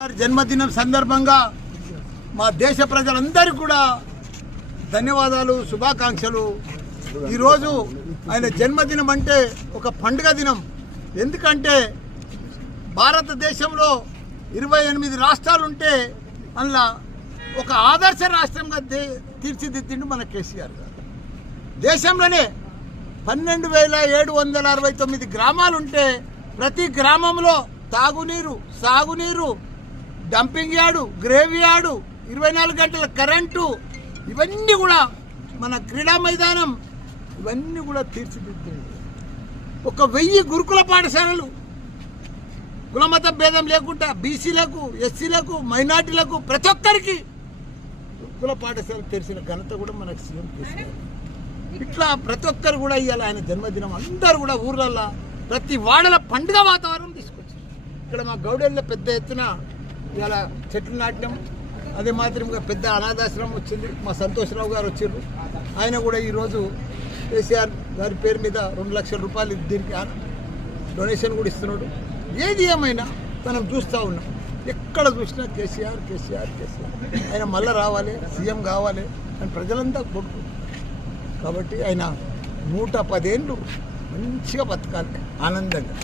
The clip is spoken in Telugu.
జన్మదినం సందర్భంగా మా దేశ ప్రజలందరికీ కూడా ధన్యవాదాలు, శుభాకాంక్షలు. ఈరోజు ఆయన జన్మదినం అంటే ఒక పండుగ దినం. ఎందుకంటే భారతదేశంలో 28 రాష్ట్రాలుంటే అందులో ఒక ఆదర్శ రాష్ట్రంగా తీర్చిదిద్దిండు మన కేసీఆర్ గారు. దేశంలోనే 12,769 గ్రామాలుంటే ప్రతి గ్రామంలో తాగునీరు, సాగునీరు, డంపింగ్ యార్డు, గ్రేవ్ యార్డు, 24 గంటల కరెంటు, ఇవన్నీ కూడా మన క్రీడా మైదానం, ఇవన్నీ కూడా తీర్చిదిద్దింది. 1000 గురుకుల పాఠశాలలు కులమత భేదం లేకుండా బీసీలకు, ఎస్సీలకు, మైనార్టీలకు ప్రతి ఒక్కరికి గురుకుల పాఠశాల తెరిచిన ఘనత కూడా మనకు సీఎం కేసీఆర్. ఇట్లా ప్రతి ఒక్కరు కూడా ఇవాళ ఆయన జన్మదినం అందరూ కూడా ఊర్లల్లో ప్రతి వాడల పండుగ వాతావరణం తీసుకొచ్చారు. ఇక్కడ మా గౌడెల్లో పెద్ద ఎత్తున ఇవాళ చెట్లు నాటడం, అదే మాత్రంగా పెద్ద అనాథాశ్రమం వచ్చింది. మా సంతోషరావు గారు వచ్చారు. ఆయన కూడా ఈరోజు కేసీఆర్ గారి పేరు మీద 2 లక్షల రూపాయలు దీనికి డొనేషన్ కూడా ఇస్తున్నాడు. ఏది ఏమైనా మనం చూస్తూ ఉన్నాం, ఎక్కడ చూసినా కేసీఆర్ కేసీఆర్ కేసీఆర్. ఆయన మళ్ళీ రావాలి, సీఎం కావాలి అని ప్రజలంతా కొడుకు. కాబట్టి ఆయన 110 ఏళ్ళు మంచిగా బతకాలి ఆనందంగా.